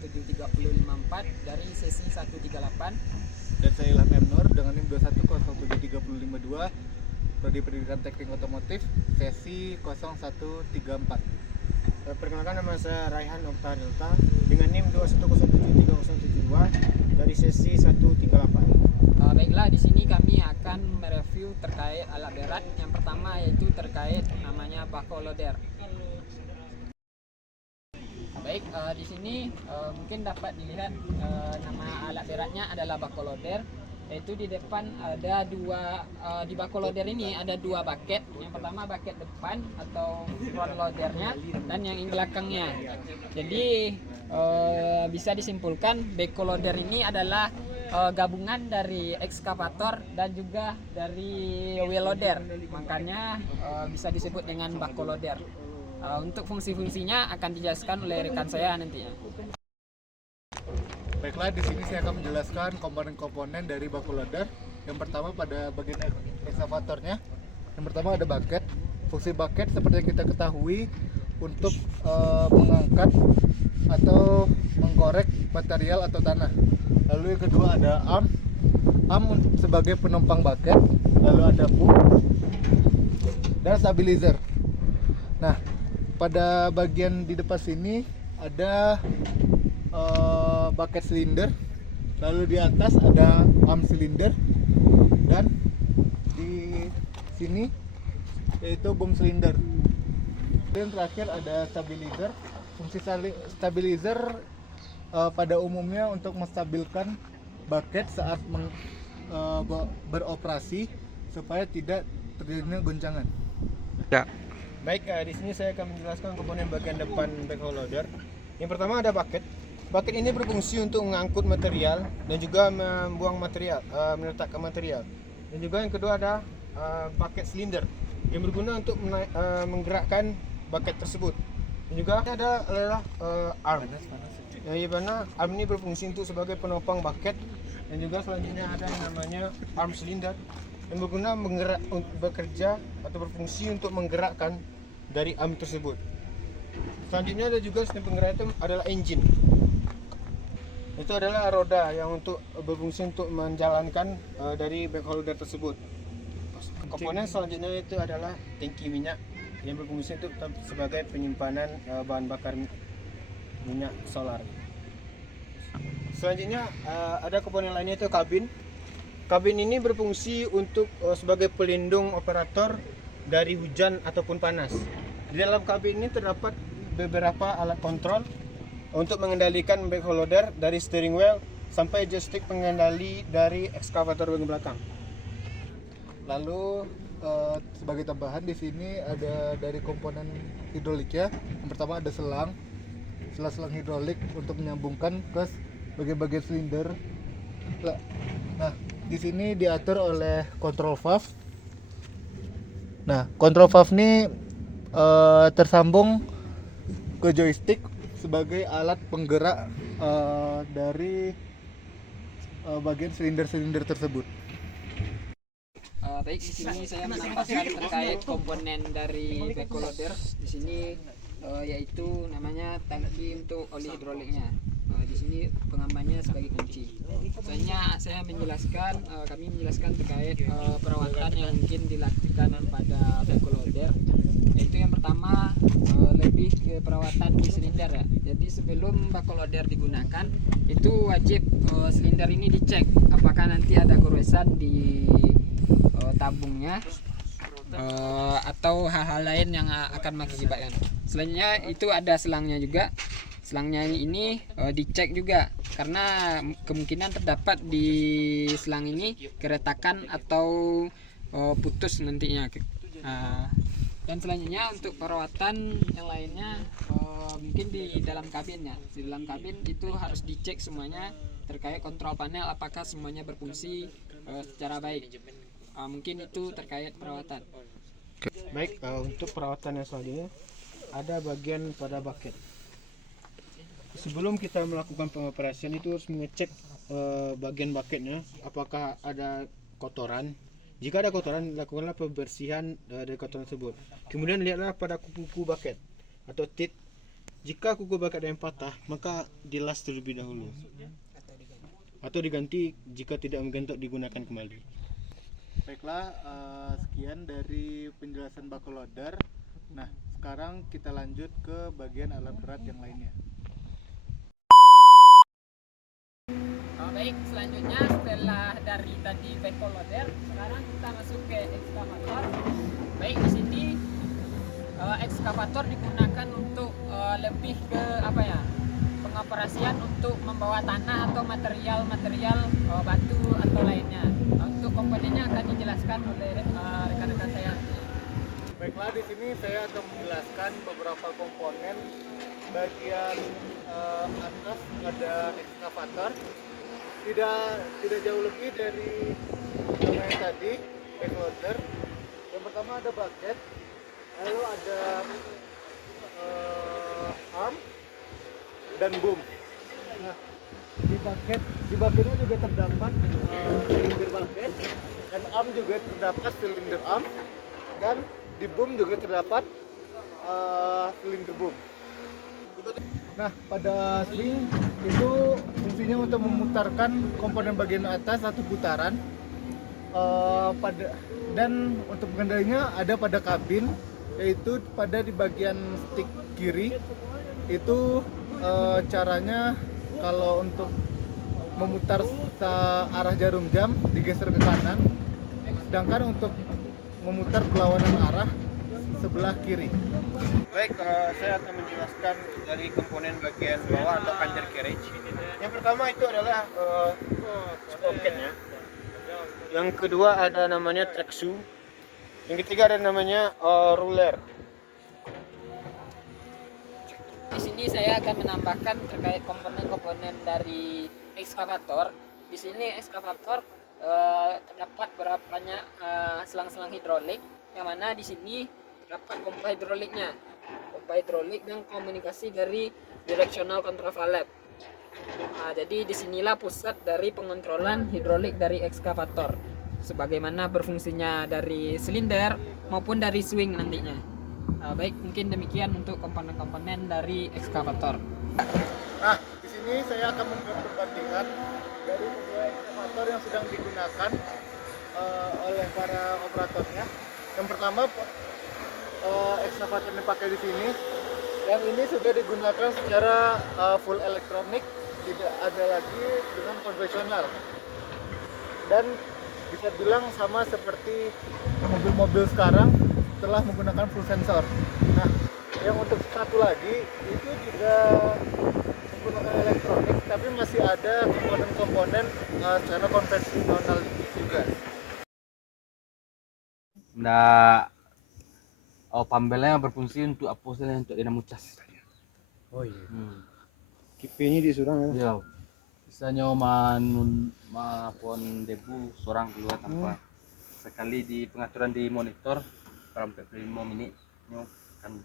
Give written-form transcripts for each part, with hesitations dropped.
2107354 dari sesi 138. Dan saya Ilham M. Nur dengan NIM 2107352 Prodi Pendidikan Teknik Otomotif sesi 0134. Perkenalkan, nama saya Raihan Okta Delta dengan NIM 2107302 dari sesi 138. Baiklah, di sini kami akan mereview terkait alat berat. Yang pertama yaitu terkait namanya backhoe loader. Baik, di sini mungkin dapat dilihat nama alat beratnya adalah backhoe loader. Yaitu di depan ada dua, di backhoe loader ini ada dua bucket. Yang pertama bucket depan atau front loadernya, dan yang belakangnya. Jadi bisa disimpulkan backhoe loader ini adalah gabungan dari ekskavator dan juga dari wheel loader. Makanya bisa disebut dengan backhoe loader. Untuk fungsi-fungsinya akan dijelaskan oleh rekan saya nantinya. Baiklah, di sini saya akan menjelaskan komponen-komponen dari backhoe loader. Yang pertama pada bagian ekskavatornya. Yang pertama ada bucket. Fungsi bucket seperti yang kita ketahui untuk mengangkat atau mengkorek material atau tanah. Lalu yang kedua ada arm sebagai penumpang bucket. Lalu ada boom dan stabilizer. Nah, pada bagian di depan sini ada bucket cylinder, lalu di atas ada arm cylinder, dan di sini yaitu boom cylinder. Dan terakhir ada stabilizer. Fungsi stabilizer pada umumnya untuk menstabilkan bucket saat beroperasi supaya tidak terjadinya goncangan. Ya. Baik, di sini saya akan menjelaskan komponen bagian depan backhoe loader. Yang pertama ada bucket. Bucket ini berfungsi untuk mengangkut material dan juga membuang material, meletakkan material. Dan juga yang kedua ada bucket cylinder yang berguna untuk menggerakkan bucket tersebut. Dan juga adalah arm. Yang mana arm ini berfungsi untuk sebagai penopang bucket. Dan juga selanjutnya ada yang namanya arm cylinder yang berguna bekerja atau berfungsi untuk menggerakkan dari arm tersebut. Selanjutnya ada juga sistem penggerak itu adalah engine. Itu adalah roda yang berfungsi untuk menjalankan dari backhoe loader tersebut. Komponen selanjutnya itu adalah tangki minyak yang berfungsi untuk sebagai penyimpanan bahan bakar minyak solar. Selanjutnya ada komponen lainnya itu kabin. Kabin ini berfungsi untuk sebagai pelindung operator dari hujan ataupun panas. Di dalam kabin ini terdapat beberapa alat kontrol untuk mengendalikan backhoe loader dari steering wheel sampai joystick pengendali dari ekskavator bagian belakang. Lalu sebagai tambahan di sini ada dari komponen hidroliknya. Yang pertama ada selang hidrolik untuk menyambungkan ke bagian-bagian silinder. Nah, di sini diatur oleh control valve. Nah, control valve ini tersambung ke joystick sebagai alat penggerak dari bagian silinder-silinder tersebut. Baik, di sini saya menambahkan terkait komponen dari backhoe loader. Di sini yaitu namanya tangki untuk oli hidroliknya. Di sini pengamannya sebagai kunci. Soalnya kami menjelaskan terkait perawatan yang mungkin dilakukan pada backhoe loader. Yaitu yang pertama lebih ke perawatan di silinder ya. Jadi sebelum backhoe loader digunakan itu wajib silinder ini dicek apakah nanti ada goresan di tabungnya atau hal-hal lain yang akan mengakibatkan. Selanjutnya itu ada selangnya juga. Selangnya ini dicek juga karena kemungkinan terdapat di selang ini keretakan atau putus nantinya. Dan selanjutnya untuk perawatan yang lainnya mungkin di dalam kabinnya. Di dalam kabin itu harus dicek semuanya terkait kontrol panel apakah semuanya berfungsi secara baik. Mungkin itu terkait perawatan. Baik, untuk perawatan yang selanjutnya ada bagian pada bucket. Sebelum kita melakukan pengoperasian itu harus mengecek bagian bucketnya apakah ada kotoran. Jika ada kotoran, lakukanlah pembersihan dari kotoran tersebut. Kemudian lihatlah pada kuku bucket atau tit Jika kuku baket ada yang patah, maka dilas terlebih dahulu atau diganti jika tidak mungkin untuk digunakan kembali. Baiklah, sekian dari penjelasan backloader. Nah, sekarang kita lanjut ke bagian alat berat yang lainnya. Baik, selanjutnya setelah dari tadi backhoe loader, sekarang kita masuk ke ekskavator. Baik, di sini ekskavator digunakan untuk lebih ke apa ya, pengoperasian untuk membawa tanah atau material-material batu atau lainnya. Untuk komponennya akan dijelaskan oleh rekan-rekan saya. Baiklah, di sini saya akan menjelaskan beberapa komponen. Bagian atas ada ekskavator. Tidak jauh lebih dari yang tadi, backloader. Yang pertama ada bucket, lalu ada arm dan boom. Nah, di bucketnya juga terdapat silinder bucket, dan arm juga terdapat silinder arm, dan di boom juga terdapat silinder boom. Nah, pada swing itu fungsinya untuk memutarkan komponen bagian atas satu putaran. Dan untuk pengendalinya ada pada kabin, yaitu pada di bagian stick kiri. Itu caranya kalau untuk memutar arah jarum jam digeser ke kanan, sedangkan untuk memutar berlawanan arah sebelah kiri. Baik, saya akan menjelaskan dari komponen bagian bawah atau under carriage. Yang pertama itu adalah sprocketnya. Yang kedua ada namanya track shoe. Yang ketiga ada namanya ruler. Di sini saya akan menambahkan terkait komponen-komponen dari ekskavator. Di sini ekskavator terdapat berapa banyak selang-selang hidrolik, yang mana di sini terdapat pompa hidroliknya, pompa hidrolik dan komunikasi dari directional control valve. Jadi disinilah pusat dari pengontrolan hidrolik dari ekskavator, sebagaimana berfungsinya dari silinder maupun dari swing nantinya. Baik, mungkin demikian untuk komponen-komponen dari ekskavator. Nah, di sini saya akan membuat perbandingan dari kedua ekskavator yang sedang digunakan oleh para operatornya. Yang pertama, ekskavator yang dipakai di sini, yang ini sudah digunakan secara full elektronik, tidak ada lagi dengan konvensional, dan bisa bilang sama seperti mobil-mobil sekarang telah menggunakan full sensor. Nah, yang untuk satu lagi itu juga menggunakan elektronik, tapi masih ada komponen-komponen secara konvensional juga. Nggak, pambelnya berfungsi untuk apa sih, untuk dinamo cas. Oh iya. Hmm. Kipinya disurang ya. Iya. Misalnya mapon debu seorang keluar tanpa sekali di pengaturan di monitor sampai 5 menit nyo kan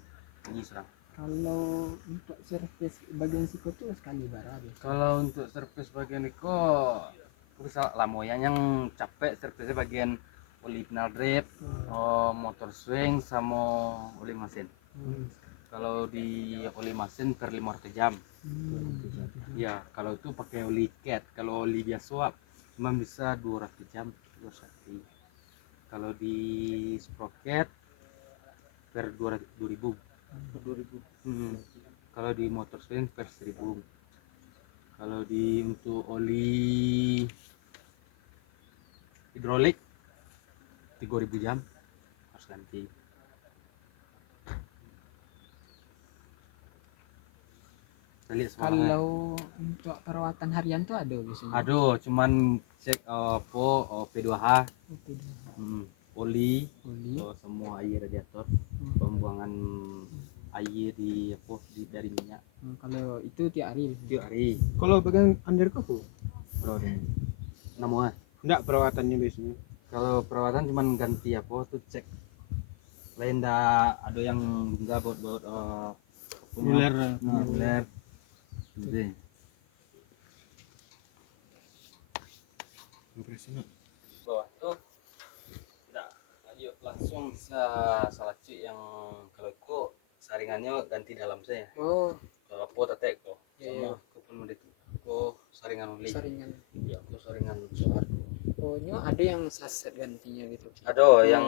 bunyi serang. Kalau untuk servis bagian siko itu sekali barang. Kalau untuk servis bagian itu bisa lama ya, yang capek servisnya bagian oli penal drip, motor swing sama oli mesin. Kalau di oli mesin per 500 jam. Ya, kalau itu pakai oli cat. Kalau oli biasa cuma bisa 200 jam 21. Kalau di sprocket per 2000. Kalau di motor swing per 1000. Kalau di untuk oli hidrolik 3000 jam harus ganti. Kalau untuk perawatan harian tuh ada biasanya. Aduh, cuman cek P2H, oli, semua air radiator, pembuangan air dari minyak. Kalau itu tiap hari. Tiap hari. Kalau bagian undercover, Namanya. enggak perawatannya biasanya. Kalau perawatan cuman ganti tuh cek. Lain dah ada yang enggak buat Ular. ular. Gitu. Impresionant. Bawah tuh tidak, ayo langsung bisa salah cuy yang kalau itu saringannya ganti dalam saya. Oh, ko tatek ko. Iya, Sama ko pun mendit. Ko saringan oli. Saringan. Iya, ko saringan solar. Oh, ini ada yang saset gantinya gitu. Ada yang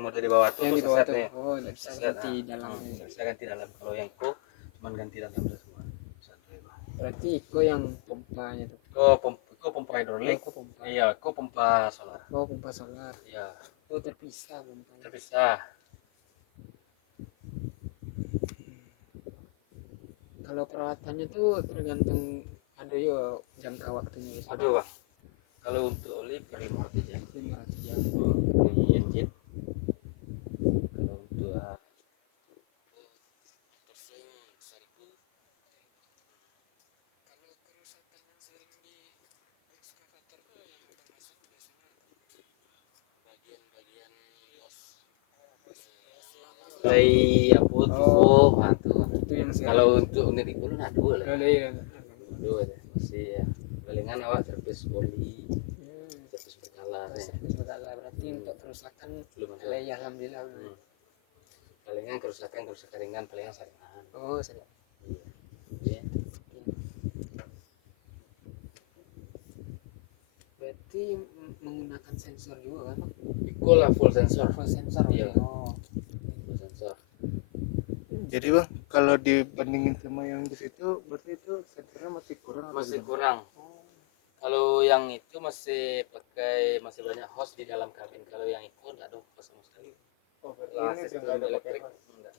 model di bawah tuh Yang di tuh bawah saset tuh. nih. Oh, nggak bisa Saset, ganti ah. dalamnya. Nggak bisa ganti dalam. Kalau yang ko cuman ganti dalam semua. Satu ya, Bang. Berarti Iko yang pompanya tuh. Ko pompa hidrolik. Ko pompa. Iya, ko pompa solar. Oh, pompa solar. Iya, Oh, terpisah pompanya. terpisah. Kalau perawatannya tuh tergantung ada ya jangka waktunya. Aduh, Bang. Kalau untuk oli per 500 jam. 500 jam. Di engine. Kalau untuk Kalau kerusakan yang sering di ekskavator tuh yang bermasalah biasanya bagian mulai apa tuh, nah, tuh. itu yang sering. Kalau untuk unit itu nah dua lah. Kalau iya. Dua aja. Masih ya. Palingan awak servis oli, servis berkala ya. Berkala berarti untuk kerusakan Belum ada. ya alhamdulillah. Palingan kerusakan ringan palingan saringan. Oh, sedap. Iya. Berarti menggunakan sensor juga kan? Bang? Itu lah full sensor. Full sensor. Iya. Oh. Full sensor. Jadi bang, kalau dibandingin sama yang di situ, berarti itu sensornya masih kurang. atau Masih gimana? kurang. Kalau yang itu masih banyak hose di dalam kabin. Kalau yang itu enggak ada hose sama sekali. Oh, berarti Lah, ini udah sistem nggak ada pakai elektrik hose. enggak.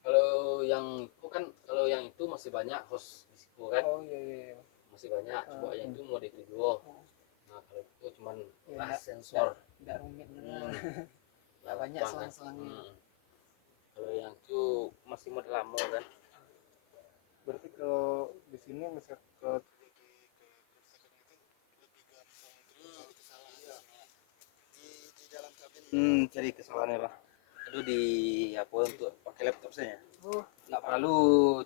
Kalau yang itu masih banyak hose di situ kan. Oh iya. Masih banyak. Coba yang itu mau ditujuh. Nah, kalau itu cuman Ya, sensor. Enggak rumit benar. Hmm. Nggak banyak Gampang, kan? selang-selangnya. Kalau yang itu masih model lama kan. Berarti kalau di sini misal ke Cari kesalahannya lah. Aduh di apa untuk pakai laptop saya. Oh, Nggak perlu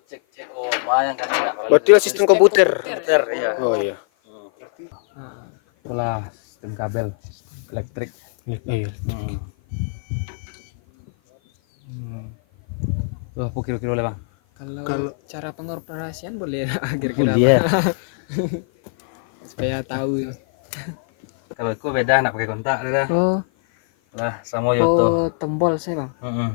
cek apa yang kan nggak perlu. Berarti sistem komputer. Komputer ya. Oh iya. nah, Itulah sistem kabel elektrik. Iya. Tuh, apa kira-kira boleh bang? kalau cara pengoperasian boleh kira-kira Boleh. apa? Supaya tahu. Kalau aku beda nak pakai kontak dah. Oh, Lah sama Yoto. oh tombol saya bang. Heeh.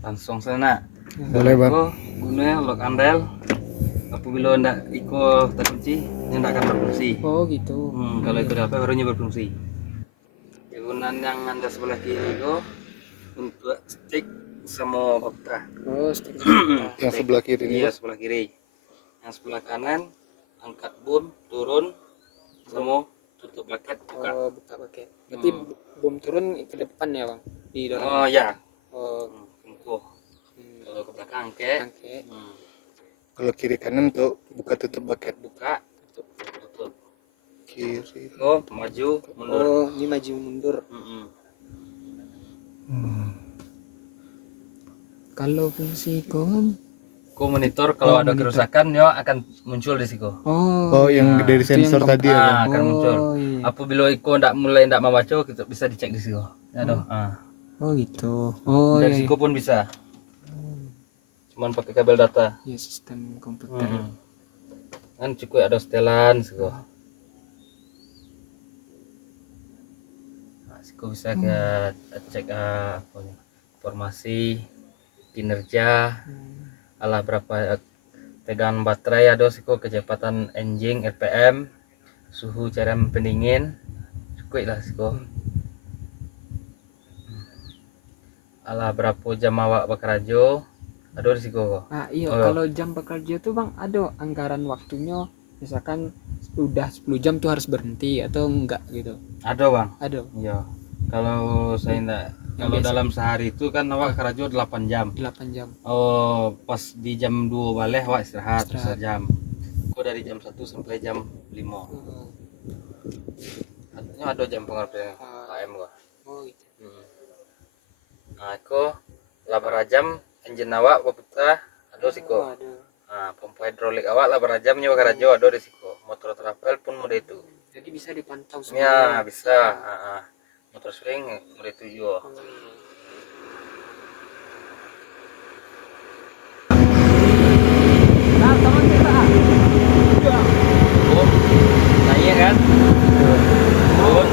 Langsung sana. Boleh, Bang. Guna lock andel. Apabila ndak iko terkunci, dia ndak akan berfungsi. Oh gitu. Kalau itu dapat barunya berfungsi. Kegunaan yang anda sebelah kiri itu untuk stick sama bapta. Oh, stick. yang sebelah kiri ini. Iya sebelah kiri. Yang sebelah kanan angkat boom turun sama tutup bucket buka. Oh, buka pakai. Berarti bom turun ke depan ya bang? Di dorong. Oh ya. Oh, Kemkuh. Kalau ke belakang angket. angke. Kalau kiri kanan tuh buka tutup bucket. Buka tutup. Kiri. Oh maju mundur. Oh, ini maju mundur. Kalau fungsi kon. Ku monitor kalau ada kerusakan dia akan muncul di situ. Oh, yang dari sensor tadi ya. Bang? Akan muncul. Iya. Apabila iko ndak membaca kita bisa dicek di situ. Ya doh. Oh gitu. Oh Dari iya. situ pun bisa. Cuman pakai kabel data. Ya sistem komputer. Kan cukup ada setelan situ. Nah, situ bisa ke cek apa ya, informasi kinerja alah berapa tegangan baterai ada siku kecepatan engine RPM suhu cairan pendingin cukup lah siku alah berapa jam awak bekerja ada di siku. Ah iya, Oh. kalau jam bekerja tuh bang ada anggaran waktunya, misalkan udah 10 jam tuh harus berhenti atau enggak gitu. Ada bang. Ada. Iya kalau saya enggak kalau biasa. dalam sehari itu kan awak kerja 8 jam. 8 jam. Oh pas di jam 2 balik awak istirahat Istirahat. 1 jam. Aku dari jam 1 sampai jam 5. Artinya ada jam pengerjaan KM gua. Oh gitu. Nah, aku labarajam engine awak peputra ada siko. Aduh. Nah, pompa hidrolik awak labarajam nyawa karajo ada risiko. Motor travel pun mode itu. Jadi bisa dipantau Ya, semua. bisa. Motor swing mode itu juga. Nah, teman kita. Oh, saya kan. Turun.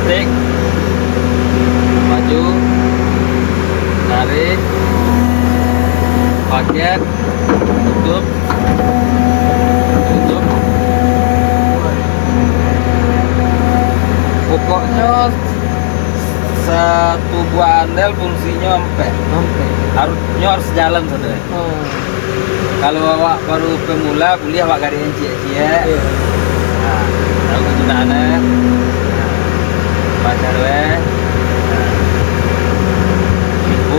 Stick. Maju. Tarik. Paket. Tutup. Tutup. Pokoknya satu buah andel fungsinya harus jalan saudara. Kalau awak baru pemula boleh awak gak ada yang cie-cie. Nah, tahu kegunaannya. Pacar weh.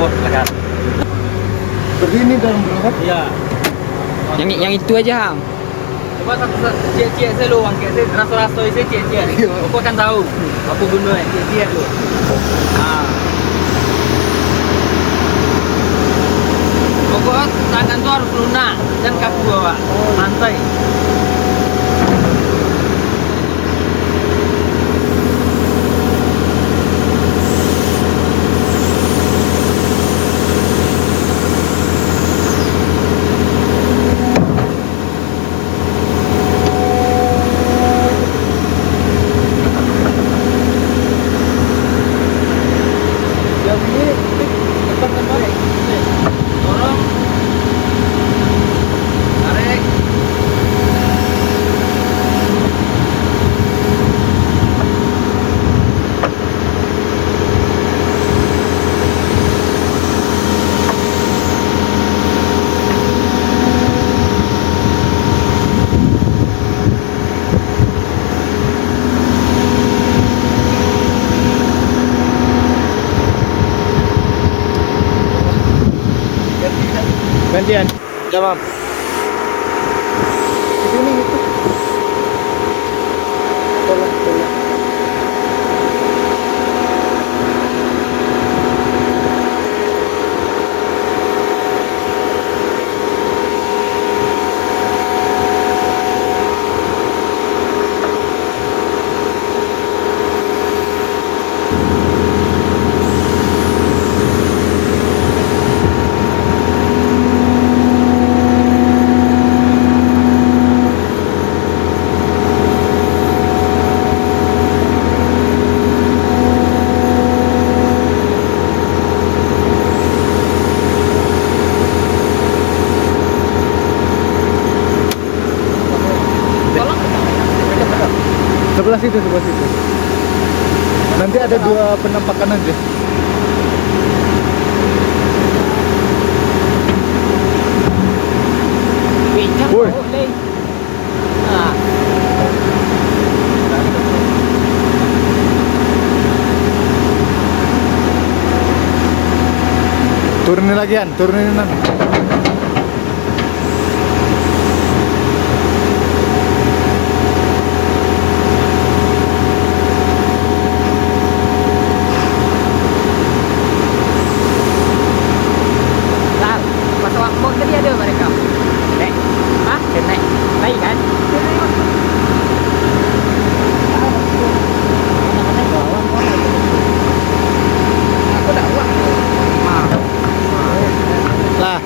Lekat. Berdiri dalam berapa? Iya. Yang itu aja, Ham. Coba satu cie-cie saya lu, angkat saya rasa-rasa saya cie-cie. Aku akan tahu apa gunanya cie-cie lu. Nah. Pokoknya tangan tuh harus lunak dan kaku bawah, santai. Dorong, tarik. Gantian. Udah, Mam. Ini gitu. Tolong. Sebelah situ. Nanti ada dua penampakan aja. Bincang Woi. boleh. Nah, Turunin lagi, An. Turunin, An. Sal, pas waktu tadi ada mereka. Naik. Hah? Naik. Naik kan? Aku dah buat. Lah,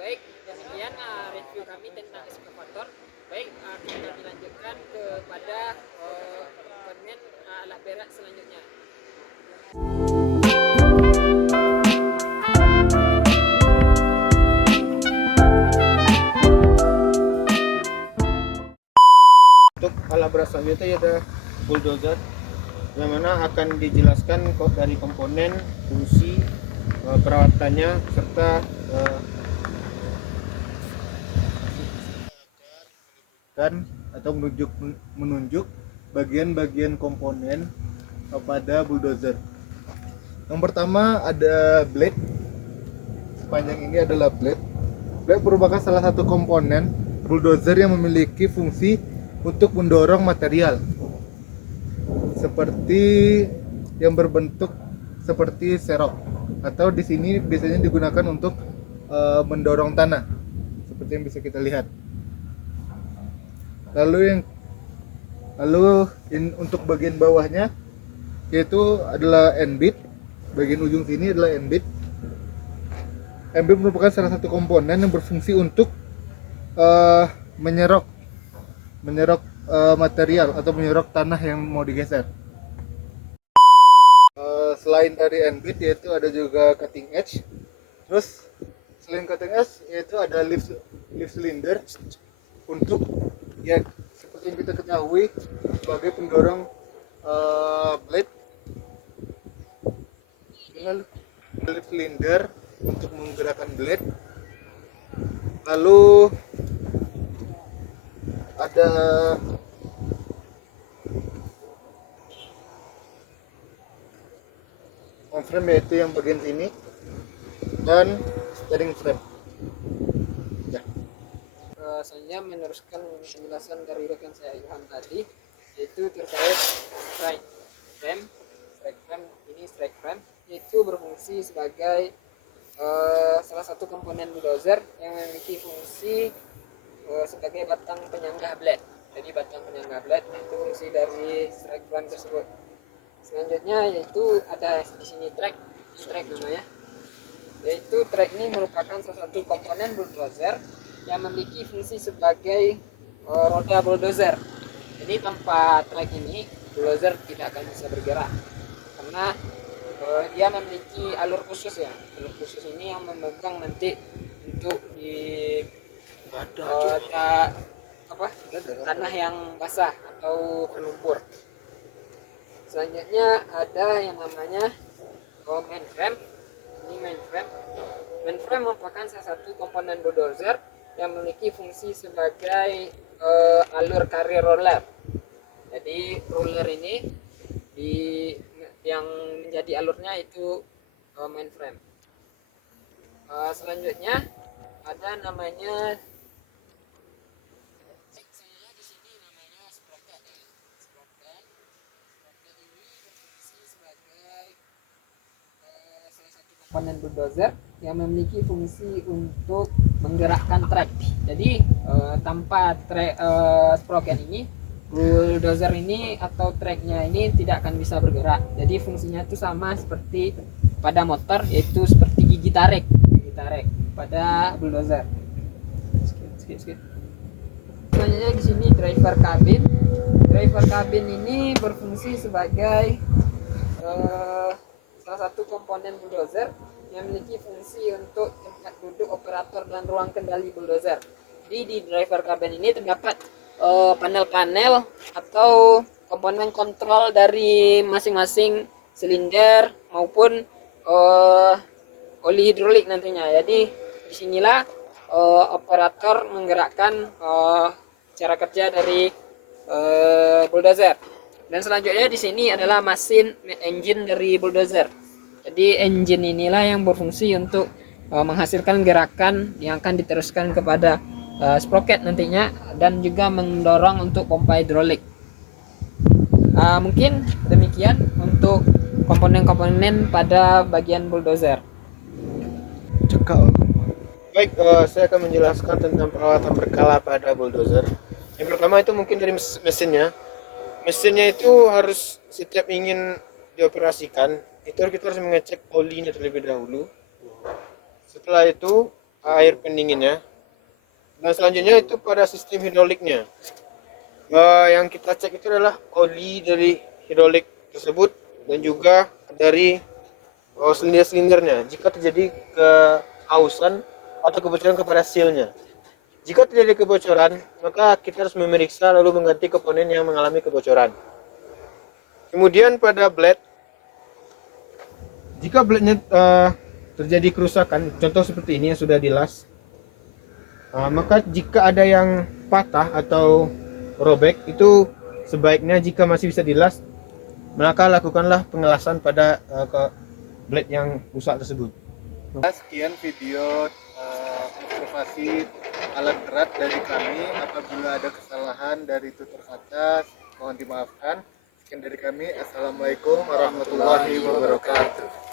Baik, demikian review kami tentang eskavator. Baik, kita dilanjutkan kepada komponen alat berat selanjutnya. Untuk alat berat selanjutnya ada bulldozer, yang mana akan dijelaskan kok dari komponen, fungsi, perawatannya, serta kan atau menunjuk bagian-bagian komponen pada bulldozer. Yang pertama ada blade. panjang ini adalah blade. Blade merupakan salah satu komponen bulldozer yang memiliki fungsi untuk mendorong material seperti yang berbentuk seperti serok, atau di sini biasanya digunakan untuk mendorong tanah seperti yang bisa kita lihat. Untuk bagian bawahnya yaitu adalah end bit. Bagian ujung sini adalah end bit. End bit merupakan salah satu komponen yang berfungsi untuk menyerok material atau menyerok tanah yang mau digeser. Selain dari end bit yaitu ada juga cutting edge. Terus selain cutting edge yaitu ada leaf cylinder untuk ya seperti yang kita ketahui sebagai pendorong blade. Lalu leaf cylinder untuk menggerakkan blade. Lalu ada frame yaitu yang bagian sini dan steering frame. Ya. Selanjutnya meneruskan penjelasan dari rekan saya Ilham tadi, yaitu terkait strike frame. Strike frame itu berfungsi sebagai salah satu komponen bulldozer yang memiliki fungsi sebagai batang penyangga blade. Jadi batang penyangga blade itu fungsi dari strike frame tersebut. Selanjutnya yaitu ada di sini track namanya. Yaitu track ini merupakan salah satu komponen bulldozer yang memiliki fungsi sebagai roda bulldozer. Jadi tanpa track ini bulldozer tidak akan bisa bergerak karena dia memiliki alur khusus ya. Alur khusus ini yang memegang nanti untuk di tanah yang basah atau berlumpur. Selanjutnya ada yang namanya mainframe. Ini mainframe. Mainframe merupakan salah satu komponen bulldozer yang memiliki fungsi sebagai alur carrier roller. Jadi roller ini yang menjadi alurnya itu mainframe. Selanjutnya ada namanya komponen bulldozer yang memiliki fungsi untuk menggerakkan trek. Jadi tanpa trek sprocket ini, bulldozer ini atau treknya ini tidak akan bisa bergerak. Jadi fungsinya itu sama seperti pada motor, yaitu seperti gigi tarik pada bulldozer. Skip. Selanjutnya di sini driver cabin. Driver cabin ini berfungsi sebagai salah satu komponen bulldozer yang memiliki fungsi untuk tempat duduk operator dan ruang kendali bulldozer. Jadi di driver cabin ini terdapat panel-panel atau komponen kontrol dari masing-masing silinder maupun oli hidrolik nantinya. Jadi disinilah operator menggerakkan cara kerja dari bulldozer. Dan selanjutnya di sini adalah mesin engine dari bulldozer. Jadi engine inilah yang berfungsi untuk menghasilkan gerakan yang akan diteruskan kepada sprocket nantinya dan juga mendorong untuk pompa hidrolik. Mungkin demikian untuk komponen-komponen pada bagian bulldozer. Baik, saya akan menjelaskan tentang peralatan berkala pada bulldozer. Yang pertama itu mungkin dari mesinnya. Mesinnya itu harus setiap ingin dioperasikan, itu kita harus mengecek olinya terlebih dahulu. Setelah itu air pendinginnya. Dan selanjutnya itu pada sistem hidroliknya. Yang kita cek itu adalah oli dari hidrolik tersebut dan juga dari silinder-silindernya. Jika terjadi kehausan atau kebocoran kepada sealnya. Jika terjadi kebocoran, maka kita harus memeriksa lalu mengganti komponen yang mengalami kebocoran. Kemudian pada blade, jika blade-nya terjadi kerusakan, contoh seperti ini yang sudah dilas, maka jika ada yang patah atau robek, itu sebaiknya jika masih bisa dilas, maka lakukanlah pengelasan pada blade yang rusak tersebut. Sekian video observasi alat berat dari kami. Apabila ada kesalahan dari tutur kata, mohon dimaafkan. Sekian dari kami. Assalamualaikum warahmatullahi wabarakatuh.